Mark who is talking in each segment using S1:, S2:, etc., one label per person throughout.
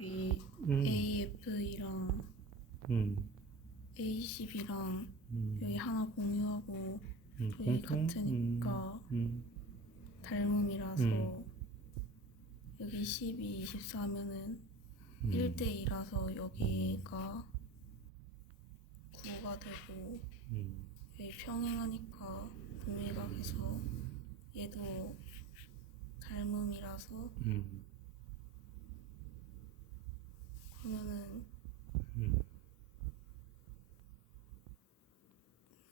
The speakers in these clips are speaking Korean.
S1: 여기
S2: 음,
S1: AF이랑
S2: 음,
S1: A10이랑
S2: 음,
S1: 여기 하나 공유하고
S2: 음,
S1: 여기
S2: 공통?
S1: 같으니까
S2: 음,
S1: 닮음이라서
S2: 음.
S1: 여기 12, 24면은
S2: 음,
S1: 1대2라서 여기가 9가 되고
S2: 음,
S1: 여기 평행하니까 동일각에서 얘도 닮음이라서
S2: 음,
S1: 그러면은
S2: 음,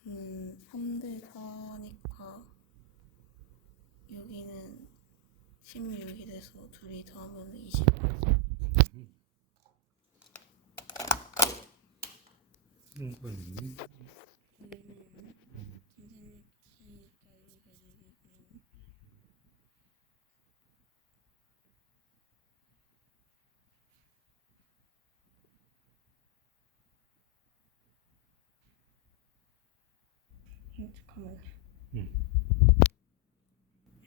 S1: 음 3대 4니까 여기는 16이 돼서 둘이 더하면 20
S2: 음, 그거는
S1: 음, 선생님 쓰니까 여기가 6이고 음, 잠깐만
S2: 음.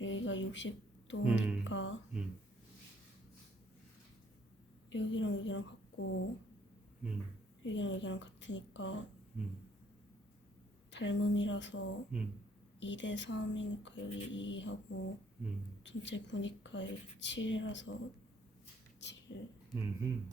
S1: 여기가 60 도니까
S2: 음,
S1: 여기랑 여기랑 같고
S2: 음,
S1: 여기랑 여기랑 같으니까
S2: 음,
S1: 닮음이라서
S2: 음,
S1: 2대 3이니까 여기 2하고
S2: 음,
S1: 전체 보니까 여기 7이라서 7
S2: 음,